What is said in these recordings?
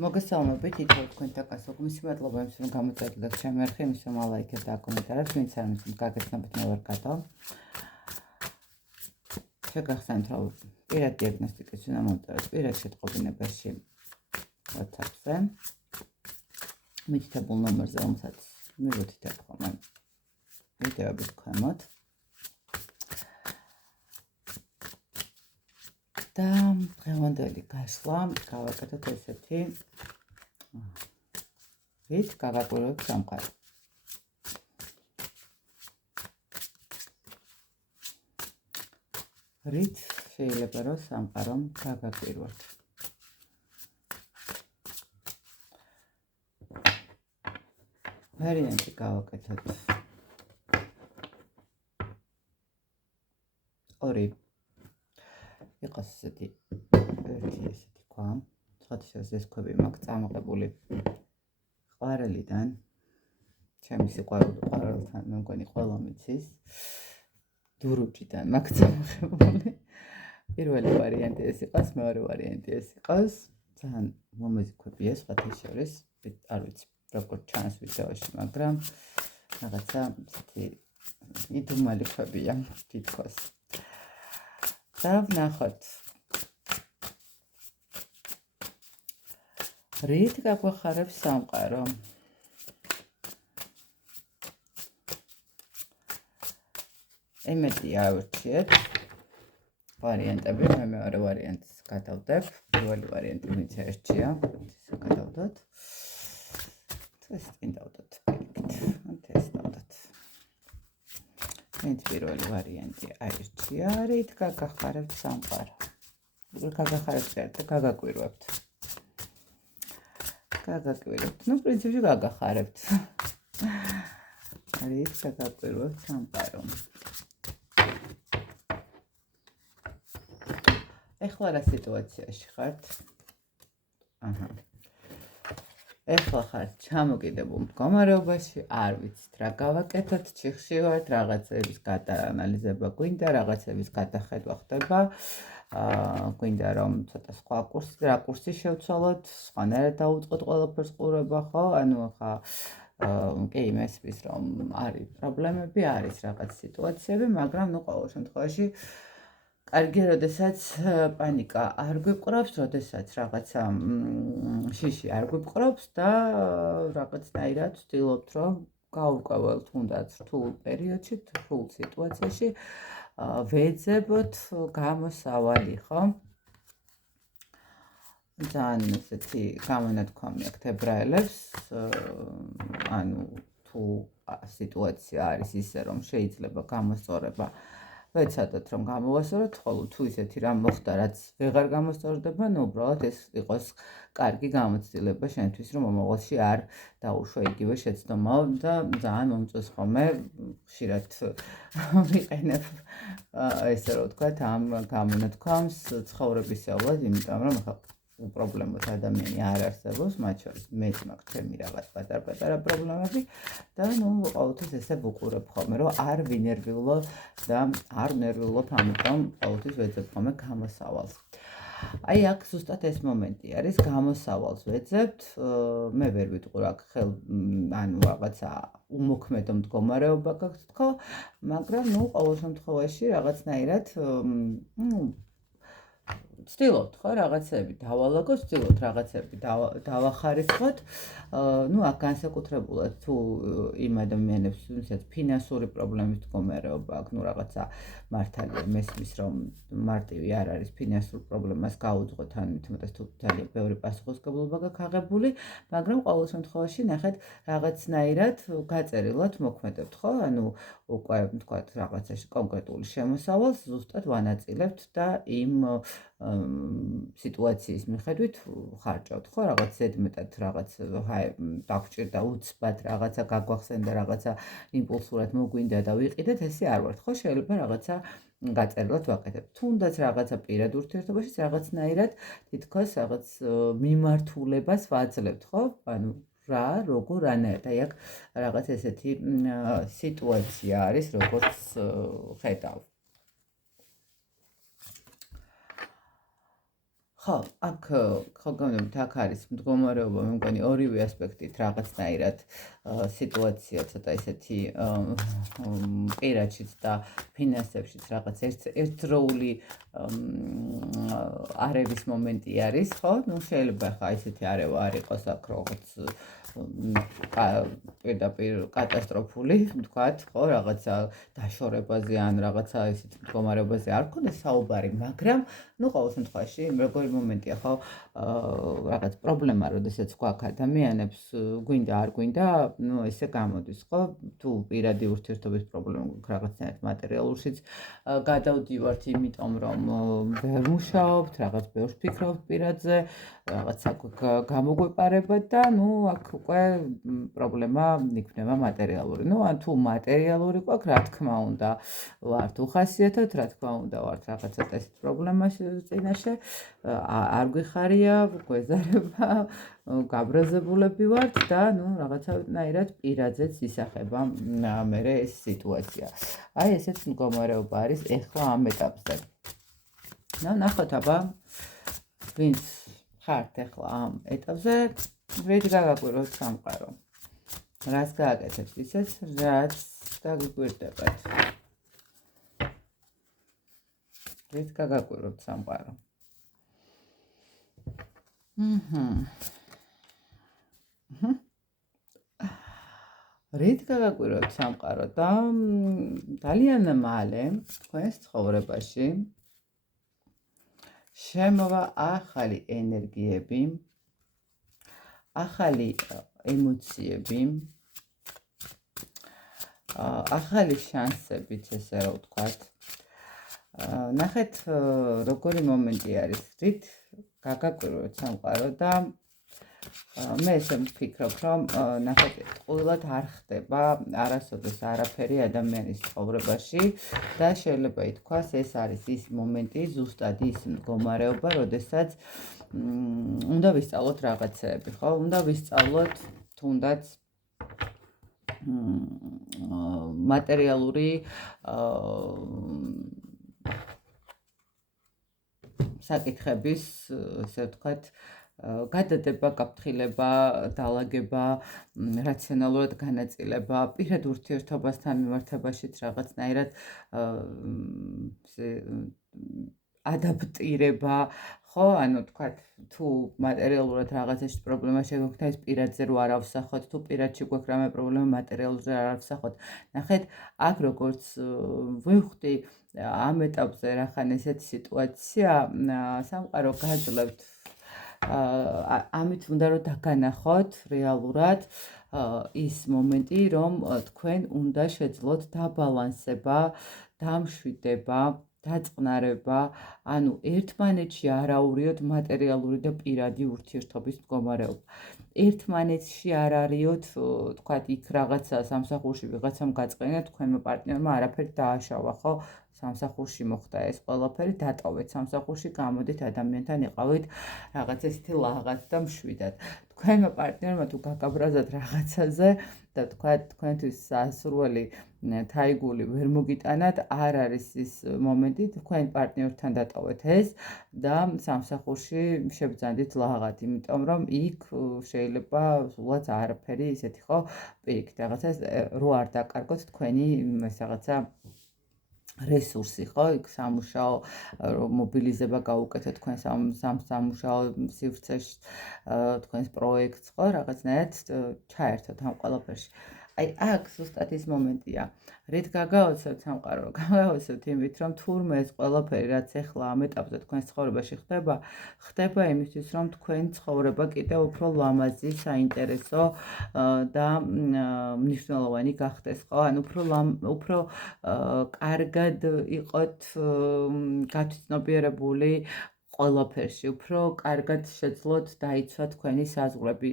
მოგესალმებით, ითხოვ თქვენთან გასაგმის მადლობა იმის, რომ გამოწერდით ჩემი არხი, იმის, რომ ალაიქეთ და აკომენტარებთ, ვინც არ მისმით გაგეცნობთ მე ვარ კატო. შეგახსენებთ, რომ პირად დიაგნოსტიკის უნდა მომწეროთ პირად შეტყობინებაში WhatsApp-ზე. მითითებულ ნომერზე, რომელსაც მივუთითებ ხოლმე ვიდეოების ქვემოთ. და დღევანდელი გასვლა გავაკეთოთ ესეთი ვით გაგაკვირვებთ სამყარო. რით შეიძლება რომ სამყარომ გაგაკვირვოთ. ვარიანტი გავაკეთოთ ორი იყოს ესეთი ესეთი ქვა, სხვათაშორის ეს ქვები მაქვს წამოღებული ყვარელიდან, ჩემი სიყვარულთან მე მგონი ყველა მიცის, დურუჯიდან მაქვს წამოღებული. პირველი ვარიანტი ეს იყოს, მეორე ვარიანტი ეს იყოს, ძალიან მომეწი ქვებია სხვათაშორის, არ ვიცი როგორ ჩანს ვიდეოში, მაგრამ რაღაცა ესეთი იდუმალი ქვებია თითქოს. და ვნახოთ რით გაგვეხარებს სამყარო. იმედი ავირჩიეთ ვარიანტები, მე მეორე ვარიანტს გადავდებ. პირველი ვარიანტი ვინც ერჩია, ისე გადავდოთ. ეს წინ დავდოთ პირიქით. ეს დავდოთ. ვინც პირველი ვარიანტი აირჩია, რით გაგახარებთ სამყარო. გაგახარებთ და გაგაკვირვებთ. Ну, в принципе, გაგახარებთ. რით გაგაკვირვებთ სამყარო. ეხლა რა სიტუაციაში ხართ? ეხლა ხართ ჩამოკიდებულ მდგომარეობაში, არ ვიცით რა გავაკეთოთ, ჩიხში ვართ, რაღაცების გადაანალიზება გვინდა, რაღაცების გადახედვა ხდება. გვინდა რომ ცოტა სხვა კურსი შევცვალოთ, სხვანაირად დავუწყოთ ყველაფერს ყურება, ხო? ანუ ახლა კი მესმის რომ არის პრობლემები, არის რაღაც სიტუაციები, მაგრამ ნუ ყოველ შემთხვევაში კარგი, როდესაც პანიკა არ გვიპყრობს, როდესაც რაღაცა შიში არ გვიპყრობს და რაღაცნაირად ვცდილობთ რომ გავუკავალთ თუნდაც რთულ პერიოდში, რთულ სიტუაციაში ვეძებოთ გამოსავალი, ხო? ძალიან ესეთი გამონათქვამი აქვს ებრაელებს, ანუ თუ სიტუაცია არის ისე რომ შეიძლება გამოსწორება ვეცადოთ რომ გამოვასწოროთ, ხოლო თუ ისეთი რამ მოხდა, რაც ვეღარ გამოსწორდება, ნუ უბრალოდ ეს იყოს კარგი გამოცდილება შენთვის, რომ მომავალში არ დაუშვა იგივე შეცდომა და ძალიან მომწონს ხოლმე ხშირად ვიყენებ ესე რომ ვთქვათ ამ გამონათქვამს ცხოვრებისეულად, იმიტომ რომ ახლა უპრობლემოთ ადამიანი არ არსებობს, მათ შორის მეც მაქვს ჩემი რაღაც პატარ-პატარა პრობლემები და ნუ ყოველთვის ესე ვუყურებ ხოლმე, რომ არ ვინერვიულო და არ ნერვიულობ, ამიტომ ყოველთვის ვეძებ ხოლმე გამოსავალს. აი აქ ზუსტად ეს მომენტი არის, გამოსავალს ვეძებთ, მე ვერ ვიტყურ აქ ანუ რაღაცა უმოქმედო მდგომარეობა გაქვთ თქო, მაგრამ ნუ ყოველ შემთხვევაში რაღაცნაირად ვცდილობთ ხო რაღაცები დავალაგოთ, ვცდილობთ რაღაცები დავახარისხოთ. ნუ აქ განსაკუთრებულად თუ იმ ადამიანებს, ვინცაც ფინანსური პრობლემის მდგომარეობა აქვს, ნუ რაღაცა მართალია მესმის რომ მარტივი არ არის ფინანსურ პრობლემას გაუძღოთ, ან მithumetes თუ ძალიან ბევრი პასუხისმგებლობა გაქვს აღებული, მაგრამ ყოველ შემთხვევაში ნახეთ რაღაცნაირად გაწერილად მოქმედებთ, ხო? ანუ უკვე ვთქვათ რაღაცაში კონკრეტული შემოსავალს ზუსტად ვანაწილებთ და იმ სიტუაციის მიხედვით ხარჯავთ, ხო? რაღაც ზედმეტად რაღაც დაგჭირდა უცბად რაღაცა გაგვახსენდა, რაღაცა იმპულსურად მოგვინდა და ვიყიდეთ, ესე არ ვართ, ხო? შეიძლება რაღაცა გაწერილად ვაკეთებ. თუნდაც რაღაცა პირად ურთიერთობაში რაღაცნაირად თითქოს რაღაც მიმართულებას ვაძლევთ, ხო? ანუ რა, როგორ, რანაირად. აი აქ რაღაც ესეთი სიტუაცია არის, როგორც ხედავ. ხო, აქ ხო გონებთ აქ არის მდგომარეობა, მე მგონი ორივე ასპექტით რაღაცნაირად სიტუაცია ცოტა ისეთი პირადშიც და ფინანსებშიც რაღაც ერთდროული არევის მომენტი არის, ხო? ნუ შეიძლება ხა ისეთი არევა არ იყოს აქ როგორც პირდაპირ კატასტროფული, ვთქვათ, ხო, რაღაცა დაშორებაზე ან რაღაცა ისეთ მდგომარეობაზე არ გქონდეს საუბარი, მაგრამ ნუ ყოველ შემთხვევაში როგორი მომენტია, ხო, რაღაც პრობლემა, როდესაც გვაქვს ადამიანებს, გვინდა არ გვინდა, ნუ ესე გამოდის, ხო? თუ პირადი ურთიერთობის პრობლემა გვაქვს რაღაცნაირად მატერიალურშიც გადავდივართ, იმიტომ რომ ვერ მუშაობთ, რაღაც ბევრს ფიქრობთ პირადზე, რაღაცა გამოგვეპარებათ და ნუ აქ უკვე პრობლემა იქნება მატერიალური. ნუ ან თუ მატერიალური გვაქვს, რა თქმა უნდა, ვართ უხასიათოთ, რა თქმა უნდა, ვართ რაღაცა ესეთ პრობლემაში წინაშე, არ გვიხარია, გვეზარება, გაბრაზებულები ვართ და ნუ რაღაცნაირად პირადზეც ისახება მერე ეს სიტუაცია. აი ესეც მდგომარეობა არის ეხლა ამ ეტაპზე. ნახოთ აბა, ვინც ხართ ეხლა ამ ეტაპზე, ვით გაგაკვიროთ სამყარო. რას გააკეთებთ ისეთ, რაც გაგიკვირდებათ. ვით გაგაკვიროთ სამყარო. რით გაგაკვიროთ სამყარო და ძალიან მალე თქვენს ცხოვრებაში შემოვა ახალი ენერგიები, ახალი ემოციები, ახალი შანსებიც ესე რა ვთქვათ. ნახეთ როგორი მომენტი არის, რით გაგაკვიროთ სამყარო და მე ესე ვფიქრობ, რომ ნახეთ, ყოველად არ ხდება არასოდეს არაფერი ადამიანის ცხოვრებაში და შეიძლება ითქვას, ეს არის ის მომენტი, ზუსტად ის მდგომარეობა, როდესაც უნდა ვისწავლოთ რაღაცეები, ხო? უნდა ვისწავლოთ თუნდაც მატერიალური საკითხების, ესე ვთქვათ, გადადება, გაფრთხილება, დაალაგება, რაციონალურად განაწილება, პირად ურთიერთობასთან მიმართებაშიც რაღაცნაირად ადაპტირება, ხო, ანუ თქვათ, თუ მატერიალურად რაღაცაში პრობლემა შეგვექნა, ის პირადზე რო არ ავსახოთ, თუ პირადში გვაქვს რამე პრობლემა, მატერიალურზე არ ავსახოთ. ნახეთ, აქ როგორც ვივხვდი, ამ ეტაპზე რახან ესეთი სიტუაცია, სამყარო გაძლევთ ამით უნდა რომ დაგანახოთ რეალურად ის მომენტი, რომ თქვენ უნდა შეძლოთ დაბალანსება, დამშვიდება, დაწყნარება, ანუ ერთმანეთში არაურიოთ მატერიალური და პირადი ურთიერთობის მდგომარეობა. ერთმანეთში არ არიოთ, თქვათ, იქ რაღაცა სამსახურში ვიღაცამ გაწყენა, თქვენმა პარტნიორმა არაფერი დააშავა, ხო? სამსახურში მოხდა ეს ყველაფერი, დატოვეთ სამსახურში, გამოდით ადამიანთან იყავით რაღაც ესეთი ლაღაც და მშვიდად. თქვენმა პარტნიორმა თუ გაგაბრაზათ რაღაცაზე და თქვათ, თქვენთვის სასურველი თაიგული ვერ მოგიტანათ, არ არის ის მომენტი, თქვენ პარტნიორთან დატოვეთ ეს და სამსახურში შებრძანდით ლაღად, იმიტომ რომ იქ შეიძლება სულაც არაფერი ისეთი, ხო, პირიქით რაღაცა რო არ დაკარგოთ თქვენი ეს რაღაცა რესურსი, ხო, იქ სამუშაო მობილიზება გაუკეთეთ თქვენ სამუშაო სივრცეში, თქვენს პროექტს, ხო, რაღაცნაირად ჩაერთოთ ამ ყველაფერში. აი, აქ ზუსტად ის მომენტია. რით გაგაოცებთ სამყარო? გაგაოცებთ იმით, რომ თურმე ეს ყველაფერი, რაც ეხლა ამ ეტაპზე თქვენს ცხოვრებაში ხდება იმისთვის, რომ თქვენ ცხოვრება კიდევ უფრო ლამაზი, საინტერესო და მნიშვნელოვანი გახდეს, ხო? ან უფრო კარგად იყოთ გათვითნობიერებული ყველაფერში, უფრო კარგად შეძლოთ დაიცვათ თქვენი საზღვრები,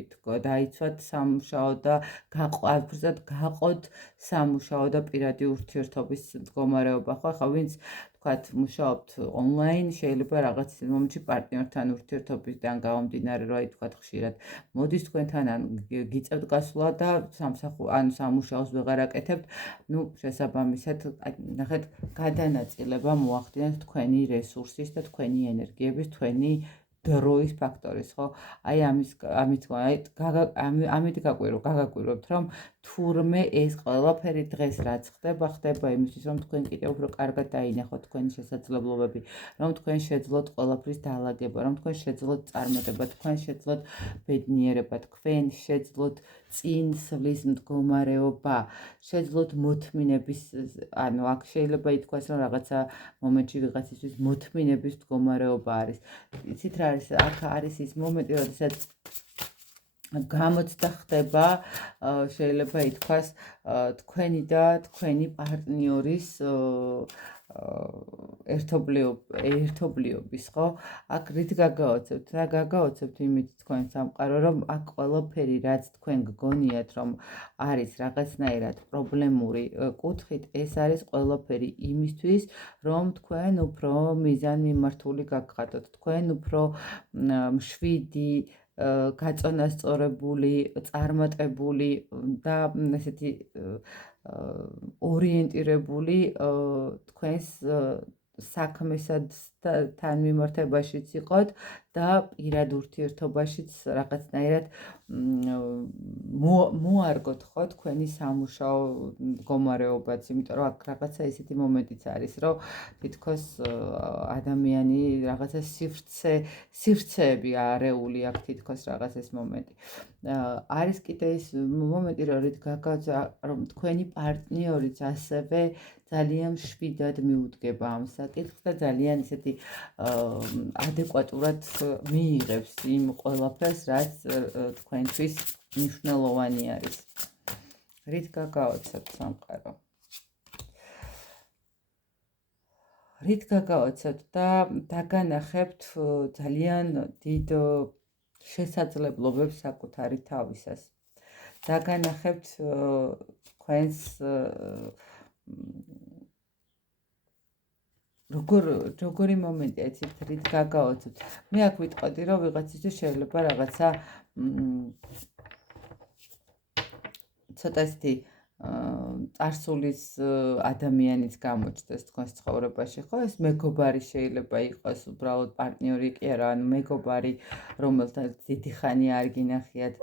დაიცვათ სამუშაო და გაყოთ სამუშაო და პირადი ურთიერთობის მდგომარეობა, ხო? ახლა ვინც თქვათ მუშაობთ ონლაინ, შეიძლება რაღაც მომენტში პარტნიორთან ურთიერთობისგან გამომდინარე, რომ აი თქვათ ხშირად მოდის თქვენთან ან გიწევთ გასვლა და სამუშაოს ვეღარ აკეთებთ, ნუ შესაბამისად, ნახეთ, გადანაწილება მოახდინეთ თქვენი რესურსის და თქვენი ენერგიების, თქვენი დროის ფაქტორის, ხო? აი ამით გაგაკვირვებთ, რომ თურმე ეს ყველაფერი დღეს რაც ხდება იმისთვის, რომ თქვენ კიდევ უფრო კარგად დაინახოთ თქვენი შესაძლებლობები, რომ თქვენ შეძლოთ ყველაფრის დაალაგება, რომ თქვენ შეძლოთ წარმატება, თქვენ შეძლოთ ბედნიერება, თქვენ შეძლოთ წინსვლის მდგომარეობა, შეძლოთ მოთმინების, ანუ აქ შეიძლება ითქვას, რომ რაღაცა მომენტში ვიღაცისთვის მოთმინების მდგომარეობა არის. იცით რა არის? აქ არის ის მომენტი, როდესაც გამოცდა ხდება, შეიძლება ითქვას, თქვენი და თქვენი პარტნიორის ერთობლიობის, ხო? აქ რით გაგაოცებთ? რა გაგაოცებთ იმით თქვენ სამყარო, რომ აქ ყველაფერი, რაც თქვენ გგონიათ, რომ არის რაღაცნაირად პრობლემური კუთხით, ეს არის ყველაფერი იმისთვის, რომ თქვენ უფრო მიზანმიმართული გაგხადოთ, თქვენ უფრო მშვიდი, გაწონასწორებული, წარმატებული და ესეთი ორიენტირებული თქვენს საქმესად თანმიმართებაშიც იყოთ და პირად ურთიერთობაშიც რაღაცნაირად მოარგოთ, ხო, თქვენი სამუშაო მდგომარეობაც, იმიტომ რომ აქ რაღაცა ისეთი მომენტიც არის, რომ თითქოს ადამიანი რაღაცა სივრცეები არეული აქვს თითქოს რაღაც ეს მომენტი. არის კიდე ის მომენტი, რომ რით გაგაოცებთ, რომ თქვენი პარტნიორიც ასევე ძალიან მშვიდად მიუდგება ამ საკითხს და ძალიან ისეთი ადეკვატურად მიიღებს იმ ყველაფერს, რაც თქვენთვის მნიშვნელოვანი არის. რით გაგაოცებთ სამყარო? რით გაგაოცებთ და დაგანახებთ ძალიან დიდ შესაძლებლობებს საკუთარი თავისას. დაგანახებთ თქვენს როგორი მომენტია, იცით, რით გაგაოცებთ. მე აქ ვიტყოდი, რომ ვიღაცისთვის შეიძლება რაღაცა ცოტა ისეთი წარსულის ადამიანიც გამოჩნდეს თქვენს ცხოვრებაში, ხო? ეს მეგობარი შეიძლება იყოს, უბრალოდ პარტნიორი კი არა, ანუ მეგობარი, რომელთან დიდი ხანი არ გინახიათ,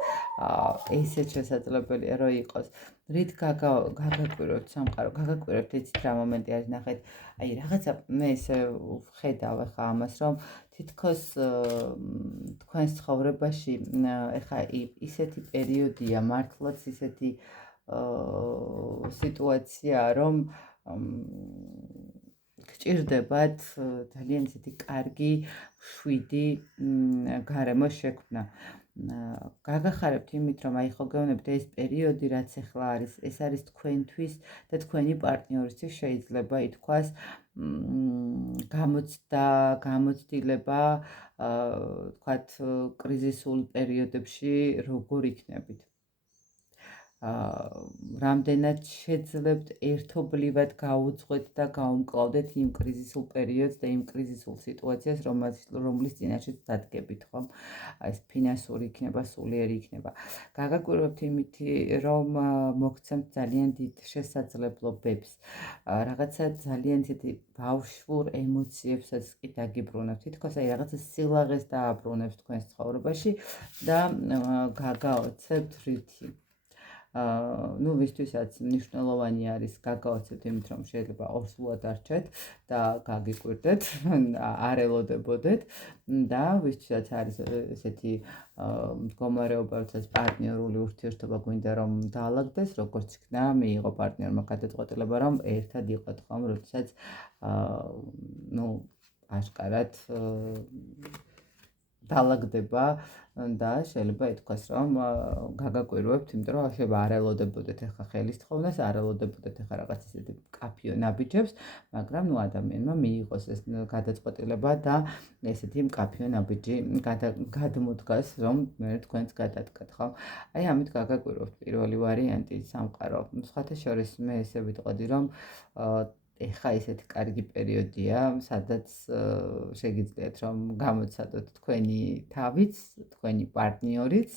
ესეც შესაძლებელია, რომ იყოს. რით გაგაკვირვებთ სამყარო? გაგაკვირვებთ, იცით რა მომენტი არის, ნახეთ, აი რაღაცა მე ესე ვხედავ ახლა ამას, რომ თითქოს თქვენს ცხოვრებაში ახლა ისეთი პერიოდია, მართლაც ისეთი სიტუაცია, რომ გჭირდებათ ძალიან ისეთი კარგი, მშვიდი გარემო შექმნა. გაგახარებთ იმით, რომ აი ხო გეუბნებით ეს პერიოდი, რაც ახლა არის, ეს არის თქვენთვის და თქვენი პარტნიორისთვის შეიძლება ითქვას გამოცდილება, თქვათ, კრიზისულ პერიოდებში როგორ იქნებით. რამდენად შეძლებთ ერთობლივად გაუძღვეთ და გაუმკლავდეთ იმ კრიზისულ პერიოდს და იმ კრიზისულ სიტუაციას, რომლის წინაშეც დადგებით, ხომ? ეს ფინანსური იქნება, სულიერი იქნება. გაგაკვირვებთ იმით, რომ მოგცემთ ძალიან დიდ შესაძლებლობებს, რაღაცა ძალიან ისეთი ბავშვურ ემოციებსაც კი დაგიბრუნებთ. თითქოს აი რაღაცა სილაღეს დააბრუნებს თქვენს ცხოვრებაში და გაგაოცებთ რითი. ну, ვისთვისაც მნიშვნელოვანი არის გაგაოცებთ იმით, რომ შეიძლება ორსულად არჩეთ და გაგიკვირდეთ, არ ელოდებოდეთ და ვისთვისაც არის ესეთი მდგომარეობა, როდესაც პარტნიორული ურთიერთობა გვინდა რომ დაალაგდეს, როგორც იქნა მიიღო პარტნიორმა გადაწყვეტილება, რომ ერთად იყოთ, ხომ, როდესაც ну, აშკარად დაალაგდება და შეიძლება ითქვას, რომ გაგაკვირვებთ, იმიტომ რომ შეიძლება არ ელოდებოდეთ ახლა ხელის თხოვნას, არ ელოდებოდეთ ახლა რაღაც ისეთი კაფიო ნაბიჯებს, მაგრამ ნუ ადამიანმა მიიღოს ეს გადაწყვეტილება და ესეთი კაფიო ნაბიჯი გადმოდგას, რომ მე თქვენს გადადგათ, ხო? აი ამით გაგაკვირვებთ პირველი ვარიანტი სამყარო. სხვათა შორის მე ესე ვიტყოდი, რომ ეხა ისეთი კარგი პერიოდია, სადაც შეგიძლიათ რომ გამოცადოთ თქვენი თავიც, თქვენი პარტნიორიც,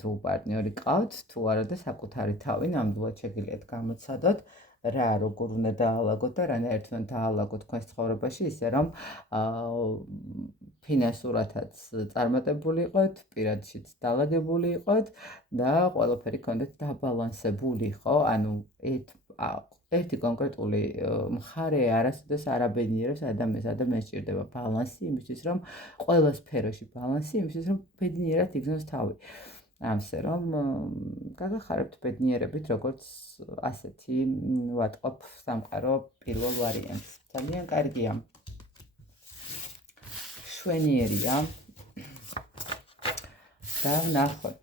თუ პარტნიორი ყავთ, თუ არა და საკუთარი თავი ნამდვილად შეგიძლიათ გამოცადოთ. რა როგორ უნდა დაალაგოთ და რანაირად უნდა დაალაგოთ თქვენს ცხოვრებაში, ისე რომ ფინანსურათაც წარმატებული იყოთ, პირადშიც დაალაგებული იყოთ და ყველაფერი გქონდეთ დაბალანსებული, ხო? ანუ ერთი კონკრეტული მხარე არასოდეს არ აბედნიერებს ადამიანს. ადამიანს სჭირდება ბალანსი იმისთვის, რომ ყველა სფეროში ბალანსი იმისთვის, რომ ბედნიერად იგრძნოს თავი. ამასე რომ გაგახარებთ ბედნიერებით, როგორც ასეთი ვატყობ სამყარო პირველ ვარიანტს. ძალიან კარგია. შვენიერია. და ვნახოთ.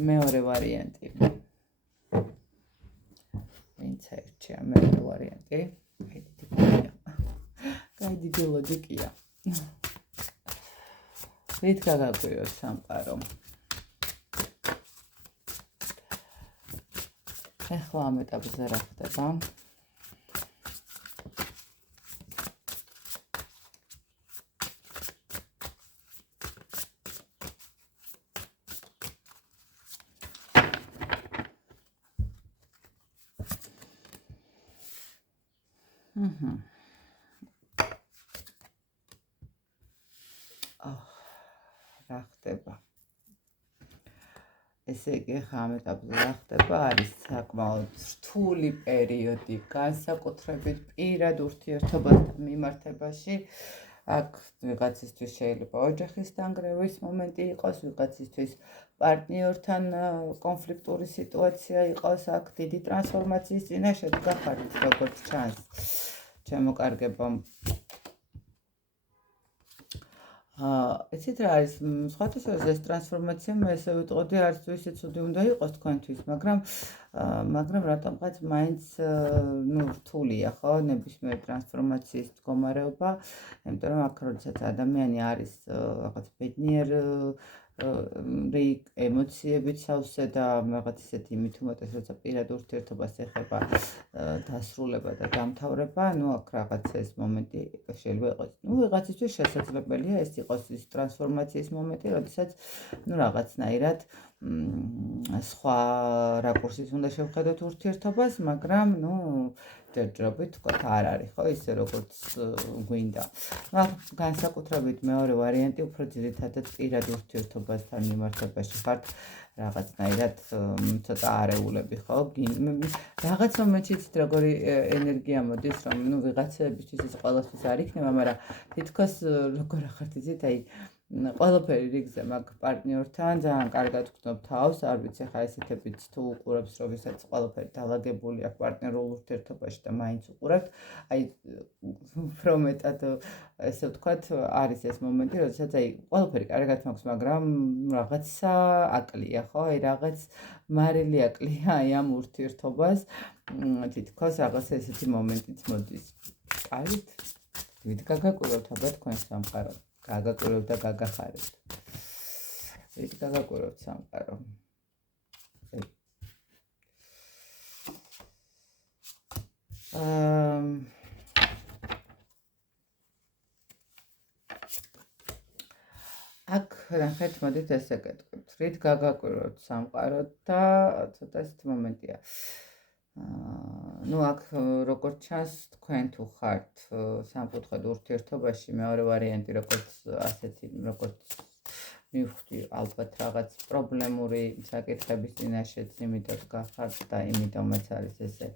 მეორე ვარიანტი. ვინც ერჩია მეორე ვარიანტი? დიდი ლოგიკია. რით გაგაკვიროთ სამყარო? ეხლა ამ ეტაპზე რა ხდება? რა ხდება? ესე იგი, ამ ეტაპზე რა ხდება? არის საკმაოდ რთული პერიოდი, განსაკუთრებით პირად ურთიერთობასთან მიმართებაში. აქ ვიღაცისთვის შეიძლება ოჯახის დანგრევის მომენტი იყოს, ვიღაცისთვის პარტნიორთან კონფლიქტური სიტუაცია იყოს, აქ დიდი ტრანსფორმაციის წინაშე გახართ, როგორც ჩანს. ჩემო კარგებო. იცით რა არის, სხვათა ეს ტრანსფორმაცია მე ესე ვიტყოდი, არც თუ ისე ცუდი უნდა იყოს თქვენთვის, მაგრამ რატომღაც მაინც რთულია, ხო, ნებისმიერ ტრანსფორმაციის მდგომარეობა, იმიტომ რომ აქ როდესაც ადამიანი არის რაღაც ბედნიერ ემოციებით სავსე და რაღაც ისეთი იმით უმეტეს, როცა პირად ურთიერთობას ეხება დასრულება და დამთავრება, აქ რაღაც ეს მომენტი შეიძლება იყოს. ვიღაცისთვის შესაძლებელია ეს იყოს ის ტრანსფორმაციის მომენტი, როდესაც რაღაცნაირად სხვა რაკურსით უნდა შევხედოთ ურთიერთობას, მაგრამ ჯერჯერობით თქვათ არ არის, ხო, ისე როგორც გვინდა. განსაკუთრებით მეორე ვარიანტი უფრო ძირითადად პირად ურთიერთობასთან მიმართებაში ხართ რაღაცნაირად ცოტა არეულები, ხო? რაღაც მომენტში იცით როგორი ენერგია მოდის, რომ ვიღაცებისთვის ეს ყველასთვის არ იქნება, მაგრამ თითქოს როგორ ახართ იცით, აი ყველაფერი რიგზე მაგ პარტნიორთან ძალიან კარგად გქნობ თავს, არ ვიცი ხა ესეთებით თუ უყურებს, რომ ვისაც ყველაფერი დაალაგებული აქვს პარტნიორულ ურთიერთობაში და მაინც უყურებთ, აი უფრო მეტად ესე ვთქვათ, არის ეს მომენტი, როდესაც აი ყველაფერი კარგად მაქვს, მაგრამ რაღაცა აკლია, ხო? აი რაღაც მარილი აკლია აი ამ ურთიერთობას, თითქოს რაღაც ესეთი მომენტიც მოდის. კარგით? ვით გაგაკვიროთ აბა თქვენ სამყარო. გაგაკვიროთ და გაგახარებთ. ვით გაგაკვიროთ სამყარო. აქ ნახეთ, მოდით ესე გეტყვით. რით გაგაკვიროთ სამყარო და ცოტა ესეთი მომენტია. აქ როგორც ჩანს, თქვენ თუ ხართ სამკუთხედ ურთიერთობაში, მეორე ვარიანტი როგორც ასეთი, როგორც მივხვდი, ალბათ რაღაც პრობლემური საკითხების წინაშეც იმიტომ გახართ და იმიტომაც არის ესე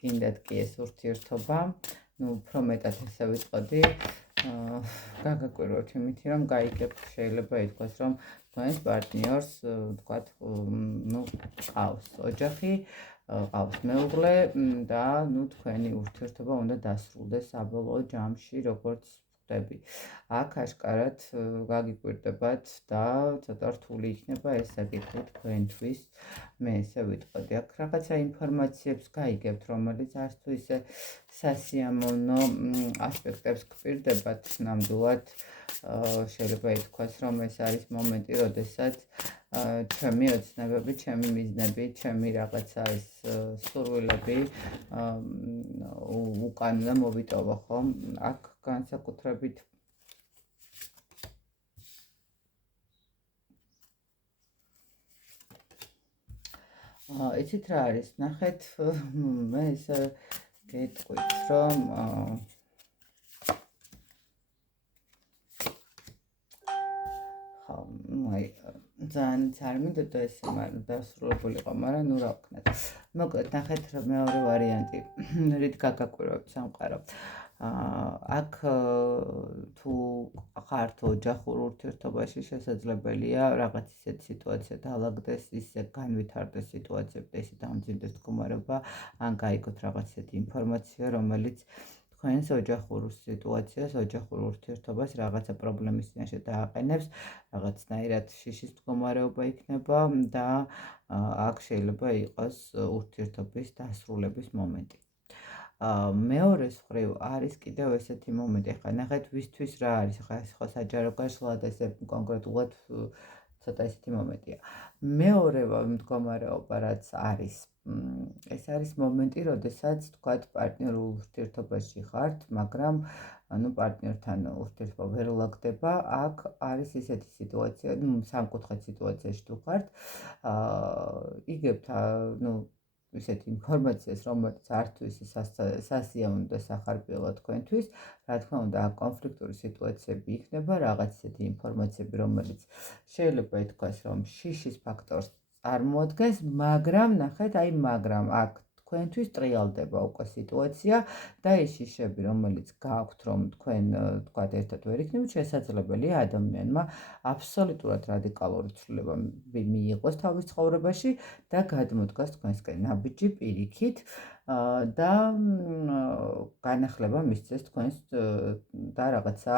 გინდათ კი ეს ურთიერთობა. უფრო მეტად ესე ვიტყოდი, გაგაკვიროთ იმითი, რომ გაიგებთ, შეიძლება ითქვას, რომ თქვენს პარტნიორს, თქვათ, ყავს ოჯახი, ყავს მეუღლე და თქვენი ურთიერთობა უნდა დასრულდეს საბოლოო ჯამში, როგორც ხვდები. აქ აშკარად გაგიკვირდებათ და ცოტა რთული იქნება ეს საკითხი თქვენთვის. მე ესე ვიტყოდი, აქ რაღაცა ინფორმაციებს გაიგებთ, რომელიც არც თუ ისე სასიამოვნო ასპექტებს გპირდებათ, ნამდვილად შეიძლება ითქვას, რომ ეს არის მომენტი, როდესაც ჩემი ოცნებები, ჩემი მიზნები, ჩემი რაღაცა ეს სურვილები უკან უნდა მოვიტოვო, ხო? აქ განსაკუთრებით იცით რა არის? ნახეთ, მე ისე გეტყვით, რომ აი ძალიან არ მინდოდა ეს დასრულებულიყო, მაგრამ ნუ რა ვქნათ. მოკლედ ნახეთ მეორე ვარიანტი, რით გაგაკვირვებთ სამყარო. აქ თუ ხართ ოჯახურ ურთიერთობაში შესაძლებელია რაღაც ისეთი სიტუაცია დაალაგდეს, ისე განვითარდეს სიტუაციები და ისე დამძიმდეს მდგომარეობა, ან გაიგოთ რაღაც ისეთი ინფორმაცია, რომელიც თქვენს ოჯახურ სიტუაციას, ოჯახურ ურთიერთობას რაღაცა პრობლემის წინაშე დააყენებს, რაღაცნაირად შიშის მდგომარეობა იქნება და აქ შეიძლება იყოს ურთიერთობის დასრულების მომენტი. მეორეს მხრივ არის კიდევ ესეთი მომენტი, ახლა ნახეთ ვისთვის რა არის, ახლა ეს ხო საჯარო გაშლა და ესე კონკრეტულად ცოტა ესეთი მომენტია. მეორე მდგომარეობა რაც არის, ეს არის მომენტი, როდესაც თქვათ პარტნიორულ ურთიერთობაში ხართ, მაგრამ პარტნიორთან ურთიერთობა ვერ ლაგდება, აქ არის ისეთი სიტუაცია, სამკუთხედ სიტუაციაში თუ ხართ, იგებთ, ისეთ ინფორმაციას, რომელიც არც სასიამოვნო და სახარბიელო თქვენთვის, რა თქმა უნდა, კონფლიქტური სიტუაციები იქნება, რაღაც ისეთი ინფორმაციები, რომელიც შეიძლება ითქვას, რომ შიშის ფაქტორს წარმოადგენს, მაგრამ ნახეთ, მაგრამ აქ თქვენთვის ტრიალდება უკვე სიტუაცია და ეს შიშები, რომელიც გააქვთ, რომ თქვენ თქვათ ერთად ვერ იქნებით, შესაძლებელია ადამიანმა აბსოლუტურად რადიკალური ცვლილება მიიღოს თავის ცხოვრებაში და გადმოდგას თქვენსკენ ნაბიჯი პირიქით და განახლება მისცეს თქვენს და რაღაცა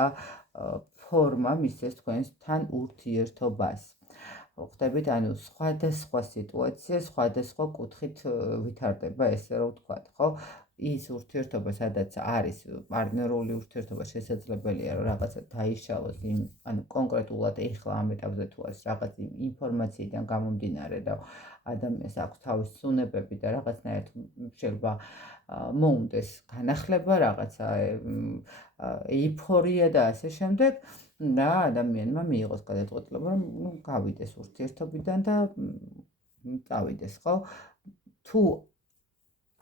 ფორმა მისცეს თქვენსთან ურთიერთობას. ხვდებით, ანუ სხვადასხვა სიტუაცია, სხვადასხვა კუთხით ვითარდება, ესე რომ ვთქვათ, ხო? ის ურთიერთობა, სადაც არის პარტნიორული ურთიერთობა, შესაძლებელია, რომ რაღაცა დაიშალოს ანუ კონკრეტულად ეხლა ამ ეტაპზე თუ არის რაღაც ინფორმაციიდან გამომდინარე და ადამიანს აქვს თავის ცნებები და რაღაცნაირად შეიძლება მოუნდეს განახლება, რაღაცა ეიფორია და ასე შემდეგ და ადამიანმა მიიღოს გადაწყვეტილება, რომ გავიდეს ურთიერთობიდან და წავიდეს, ხო? თუ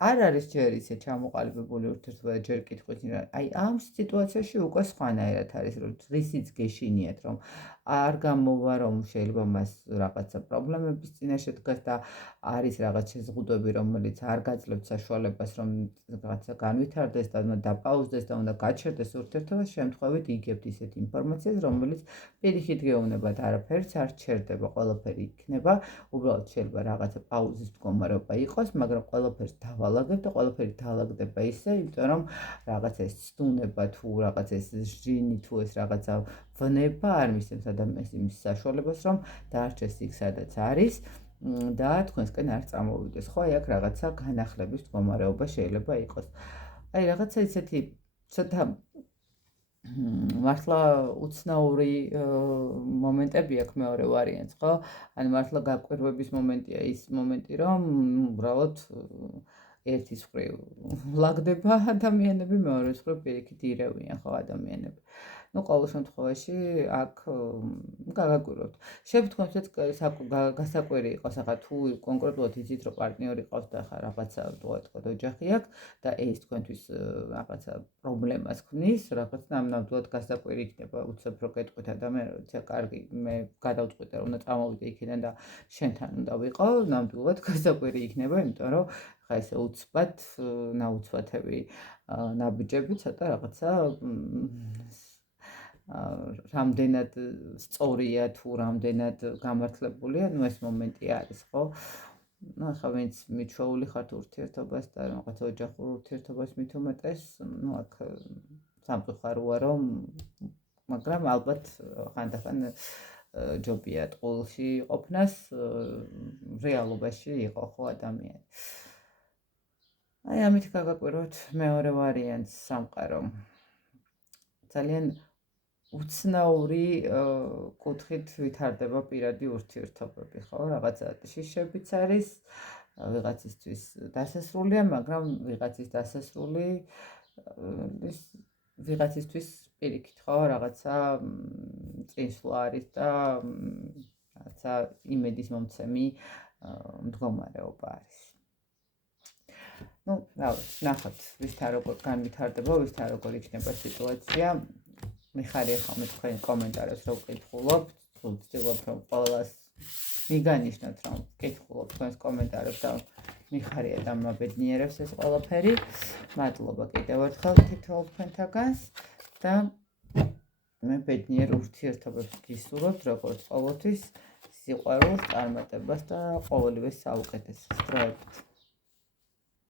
არ არის ჯერ ისე ჩამოყალიბებული ურთიერთობა და ჯერ კითხვით, აი ამ სიტუაციაში უკვე სხვანაირად არის, რომ რისიც გეშინიათ, რომ არ გამოვა, რომ შეიძლება მას რაღაცა პრობლემების წინაშე დგას და არის რაღაც შეზღუდვები, რომელიც არ გაძლევთ საშუალებას, რომ რაღაცა განვითარდეს და დაპაუზდეს და უნდა გაჩერდეს ურთიერთობა, შემთხვევით იგებთ ისეთ ინფორმაციას, რომელიც პირიქით გეუბნებათ, არაფერს არ ჩერდება, ყველაფერი იქნება, უბრალოდ შეიძლება რაღაცა პაუზის მდგომარეობა იყოს, მაგრამ ყველაფერს დავალაგებთ და ყველაფერი დაალაგდება ისე, იმიტომ რომ რაღაც ეს ცდუნება თუ რაღაც ეს ჟინი თუ ეს რაღაცა ვნება არ მისცემს ადამიანს იმის საშუალებას, რომ დაარჩეს იქ, სადაც არის და თქვენსკენ არ წამოვიდეს. ხო, აი აქ რაღაცა განახლების მდგომარეობა შეიძლება იყოს. აი რაღაცა ისეთი ცოტა მართლა უცნაური მომენტები აქვს მეორე ვარიანტს, ხო? ანუ მართლა გაკვირვების მომენტია ის მომენტი, რომ უბრალოდ ერთის მხრივ ლაგდება ადამიანები, მეორეს მხრივ პირიქით ირევიან, ხო, ადამიანები. ყოველ შემთხვევაში აქ გაგაკვირვებთ. შეიძლება თქვენსაც გასაკვირი იყოს, ახლა თუ კონკრეტულად იცით, რომ პარტნიორი ყავს და ახლა რაღაცა თქვათ ოჯახი აქვს და ეს თქვენთვის რაღაცა პრობლემას ქმნის, რაღაც ნამდვილად გასაკვირი იქნება, უცებ რო გეტყვით ადამიანს, რომ ცა კარგი, მე გადავწყვიტე, რომ უნდა წამოვიდე იქიდან და შენთან უნდა ვიყო, ნამდვილად გასაკვირი იქნება, იმიტომ რომ ხა ესე უცბად ნაუცბათები ნაბიჯები ცოტა რაღაცა რამდენად სწორია თუ რამდენად გამართლებულია, ეს მომენტი არის, ხო? ახლა ვინც მიჩვეული ხართ ურთიერთობას და რაღაც ოჯახურ ურთიერთობას მით უმეტეს, აქ სამწუხაროა, რომ მაგრამ ალბათ ხანდახან ჯობია ტყუილში ყოფნას, რეალობაში იყო ხო ადამიანი. აი ამით გაგაკვირვებთ მეორე ვარიანტს სამყარო. ძალიან უცნაური კუთხით ვითარდება პირადი ურთიერთობები, ხო? რაღაცა შიშებიც არის, ვიღაცისთვის დასასრულია, მაგრამ ვიღაცის დასასრული ვიღაცისთვის პირიქით, ხო? რაღაცა წინსვლა არის და რაღაცა იმედის მომცემი მდგომარეობა არის. ნახოთ, ვისთან როგორ განვითარდება, ვისთან როგორ იქნება სიტუაცია. მიხარია ხოლმე თქვენი კომენტარებს რო ვკითხულობ, ვცდილობ რომ ყველას მიგანიშნოთ რომ ვკითხულობ თქვენს კომენტარებს და მიხარია და მაბედნიერებს ეს ყველაფერი. მადლობა კიდევ ერთხელ თითოეულ თქვენთაგანს და მე ბედნიერ ურთიერთობებს გისურვებთ როგორც ყოველთვის სიყვარულს, წარმატებას და ყოველივეს საუკეთესოს. დროებით.